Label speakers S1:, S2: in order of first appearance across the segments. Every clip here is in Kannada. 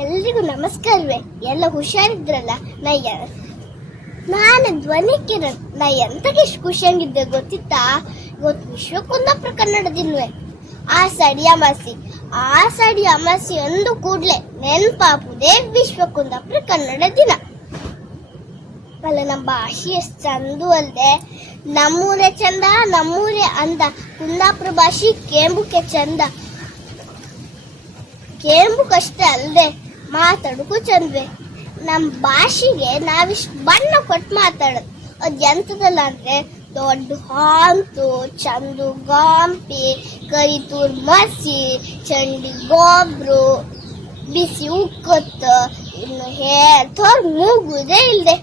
S1: ಎಲ್ರಿಗೂ ನಮಸ್ಕಾರವೇ. ಎಲ್ಲ ಹುಷಾರಿದ್ರಲ್ಲ ನಯ್ಯ? ನಾನು ಧ್ವನಿ ಕಿರಣ್ ನಾ ಎಂತಕ್ಕೆ ಇಷ್ಟು ಖುಷಿಯಾಗಿದ್ದೆ ಗೊತ್ತಿತ್ತಾ? ಇವತ್ತು ವಿಶ್ವ ಕುಂದಾಪುರ ಕನ್ನಡ ಸಡಿ ಅಮಾಸಿ ಅಮಾಸಿ ಸಡಿ ಅಮಾಸಿ ಅಂದು ಕೂಡ್ಲೆ ನೆನ್ಪಾಪುದೇ ವಿಶ್ವ ಕುಂದಾಪುರ ಕನ್ನಡ ದಿನ. ಅಲ್ಲ ನಮ್ಮ ಭಾಷೆ ಎಷ್ಟು ಚಂದು ಅಲ್ದೆ. ನಮ್ಮೂರೇ ಚಂದ, ನಮ್ಮೂರೇ ಅಂದ. ಕುಂದಾಪುರ ಭಾಷೆ ಕೇಂಬುಕೆ ಚಂದ. ಕೇಂಬುಕಷ್ಟೇ ಅಲ್ದೆ. ಮಾತಾಡೋಕು ಚಂದ್ವೆ. ನಮ್ಮ ಭಾಷೆಗೆ ನಾವಿಷ್ಟು ಬಣ್ಣ ಕೊಟ್ಟು ಮಾತಾಡೋದು. ಅದು ಎಂಥದಲ್ಲ ಅಂದರೆ, ದೊಡ್ಡ ಹಾಂತು, ಚಂದು ಗಾಂಪಿ, ಕರಿತೂರ್ ಮಸಿ, ಚಂಡಿ ಗೊಬ್ರು, ಬಿಸಿ ಉಕ್ಕತ್ತು, ಇನ್ನು ಹೇಳ್ತೋರ್ ಮೂಗುದೇ ಇಲ್ಲದೆ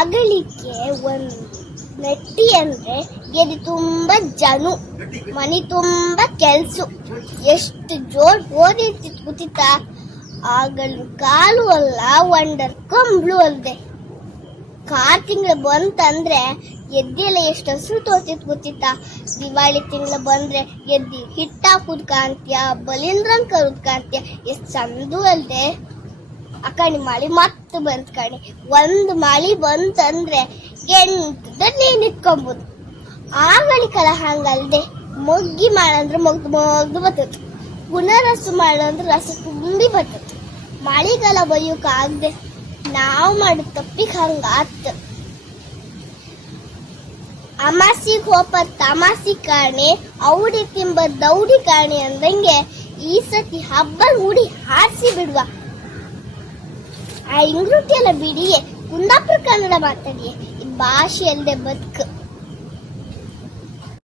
S1: ಆಗಲಿಕ್ಕೆ ಒಂದು ನೆಟ್ಟಿ ಅಂದ್ರೆ ಗೆದಿ ತುಂಬಾ ಜನು, ಮನಿ ತುಂಬಾ ಕೆಲ್ಸು. ಎಷ್ಟು ಜೋರ್ ಓದಿರ್ತಿತ್ತು ಕುತಿತ, ಆಗಲು ಕಾಲು ಅಲ್ಲ ವಂಡರ್ ಕಂಬ್ಳು ಅಲ್ದೆ. ಕಾರ್ ತಿಂಗಳು ಬಂತಂದ್ರೆ ಎದ್ದೆಲ್ಲ ಎಷ್ಟು ಹಸಿರು ತೋರ್ತಿತ್ತು ಗೊತ್ತಿತ್ತಾ ದಿವಾಳಿ ತಿಂಗಳು ಬಂದ್ರೆ ಎದ್ದಿ ಹಿಟ್ಟ ಕುದ್ಕಾಂತ್ಯ ಬಲೀಂದ್ರನ್ ಕರುದ್ ಕಾಣ್ತೀಯ, ಎಷ್ಟು ಚಂದು ಅಲ್ದೆ. ಆ ಕಣಿ ಮಾಡಿ ಮತ್ತೆ ಬಂತ್ ಕಣಿ. ಒಂದು ಮಳಿ ಬಂತಂದ್ರೆ ಎಂಟದ ನೀನ್ ಇಟ್ಕೊಂಬೋದು ಕಲ, ಹಂಗಲ್ದೆ. ಮೊಗ್ಗಿ ಮಾಡಂದ್ರೆ ಮೊಗ್ದು ಮೊಗ್ದು ಬರ್ತೈತಿ ಪುನರಸು ಮಾಡಂದ್ರೆ ರಸ ತುಂಬಿ ಬರ್ತೈತಿ ಮಳಿಗಾಲ ಬಯ್ಯೋಕ್ ಆಗ್ದೆ ನಾವು ಮಾಡಿದ ತಪ್ಪಿಗೆ ಹಂಗ ಆತ್. ಅಮಾಸಿಗ್ ಹೋಪ ತಮಾಸಿ ಕಾಣೆ, ಔಡಿ ತಿಂಬ ದೌಡಿ ಕಾಣೆ ಅಂದಂಗೆ ಈ ಸತಿ ಹಬ್ಬ ಉಡಿ ಹಾರಿಸಿ ಬಿಡುವ. ಆ ಇಂಗ್ರುಟಿ ಎಲ್ಲ ಬಿಡಿಯೇ ಕುಂದಾಪುರ ಕನ್ನಡ ಮಾತಾಡಿಯೇ ಈ ಭಾಷೆ ಅಲ್ಲದೆ ಬದುಕು.